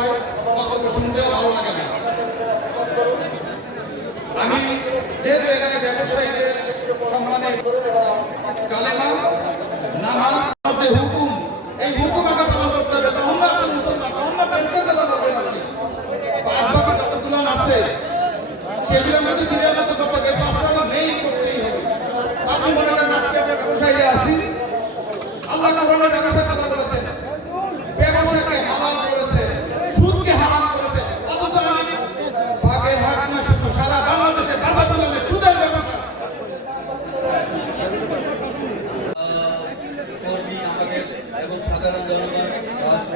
সময় বক্তব্য শুনতেও আমি যেহেতু এখানে ব্যবসায়ীদের সম্মানে কালেমা, নামাজ যে হুকুম, এই হুকুম আগে পালন করতে হবে। তখন না মুসলমান, তখন না আছে সেগুলোর পাঁচটা নেই করতেই হবে। করেন আল্লাহ কোরআনে ব্যবসার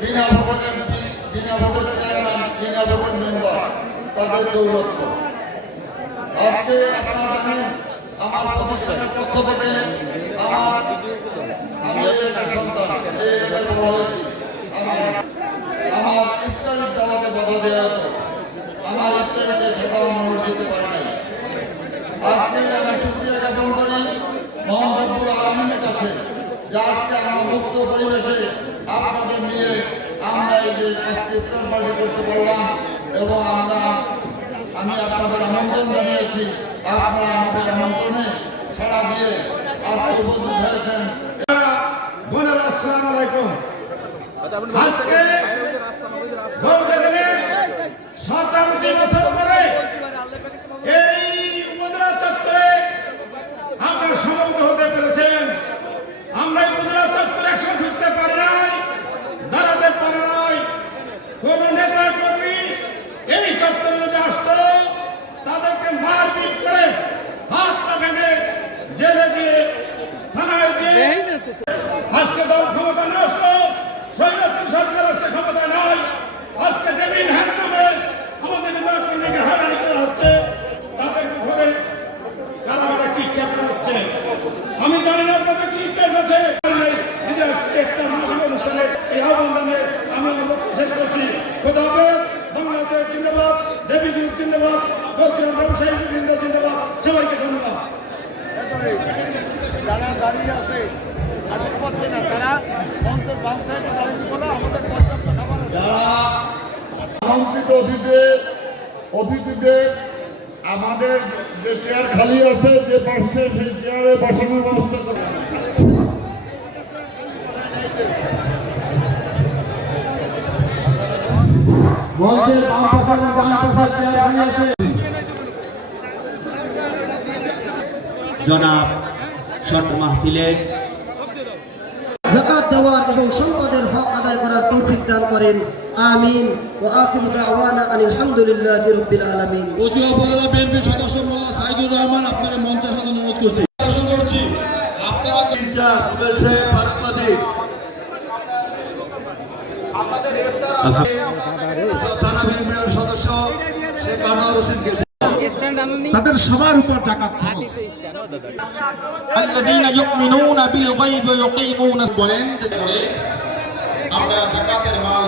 বিনা ভোটে এমপি তাদের দৌলত্ব আজকে আপনারা আমার প্রতিষ্ঠানের আমার, আমি এই এলাকার সন্তান, এই এলাকায় বড় হয়েছি আমার আমার ইফতারির দাওয়াতে বাধা দেওয়া হতো আমার ইফতারিতে সেটা মানুষ যেতে পারে নাই আজকে আমি সুক্রিয়া জ্ঞাপন করি মোহাম্মদ রব্বুল আলমিনের কাছে যে আজকে আমরা মুক্ত পরিবেশে আপনাদের নিয়ে আমরা এই যে আজকে ইফতার পার্টি করতে পারলাম এবং আমরা আমি আপনাদের জানিয়েছি আপনারা আমাদের আমন্ত্রণে সাড়া দিয়ে আজকে উপস্থিত হয়েছেন। আপনারা সমবেত হতে পেরেছেন। আমরা উপজেলা চত্বরে একসঙ্গে ফিরতে পারি নাই, দাঁড়াতে নাই। কোন নেতা কর্মী এই চত্বরে যদি আসতো তাদেরকে মারপিট করে হাত পা ভেঙে জেলে দিয়ে থানায় দিয়ে আজকে দল ক্ষমতা না আসলো সৈরাশ্রী সরকার আজকে ক্ষমতা নাই। আজকে ডেভিন হ্যান্ডমে আমাদের নেতা কর্মীকে হারানি করা হচ্ছে। তাদেরকে ধরে তারা ওরা কি করা হচ্ছে? আমি জানি না আপনাদের কি আছে। আজকে একটা অনুষ্ঠানে এই আহ্বান আমি আমার বক্তব্য শেষ করছি। খোদা হাফেজ, বাংলাদেশ জিন্দাবাদ দেবী যুগ জিন্দাবাদ বস্তির ব্যবসায়ী বৃন্দ জিন্দাবাদ। সবাইকে ধন্যবাদ। দাঁড়িয়ে আছে আসতে পারছে না তারা অন্তর বাম সাইডে দাঁড়িয়ে বলো আমাদের পর্যাপ্ত খাবার অতিথিদের আমাদের যে চেয়ার খালি আছে যে বসছে সেই চেয়ারে বসানোর ব্যবস্থা করা মঞ্চের বাম পাশে ডান পাশে চেয়ার খালি আছে? জনাব শর্ট মাহফিলে জাকাত দেওয়ার এবং সম্পদের হক আদায় করার তৌফিক দান করেন। আমিন। ও আকিম দাওয়ানা আনিল হামদুলিল্লাহি রাব্বিল আলামিন। কচুয়া উপজেলা বিএনপির সদস্য মোল্লা সাইদুর রহমান আপনাকে মঞ্চের সাথে অনুরোধ করছি। করছি। আপনারা থানা বিএনপির সদস্য শেখ আনোয়ার হোসেনকে। তাদের সবার উপর জাকাত খরচ। আল্লাযীনা ইউমিনুনা বিল গায়বি ওয়া ইউকিমুনা। বলেন যে আমরা জাকাতের মাল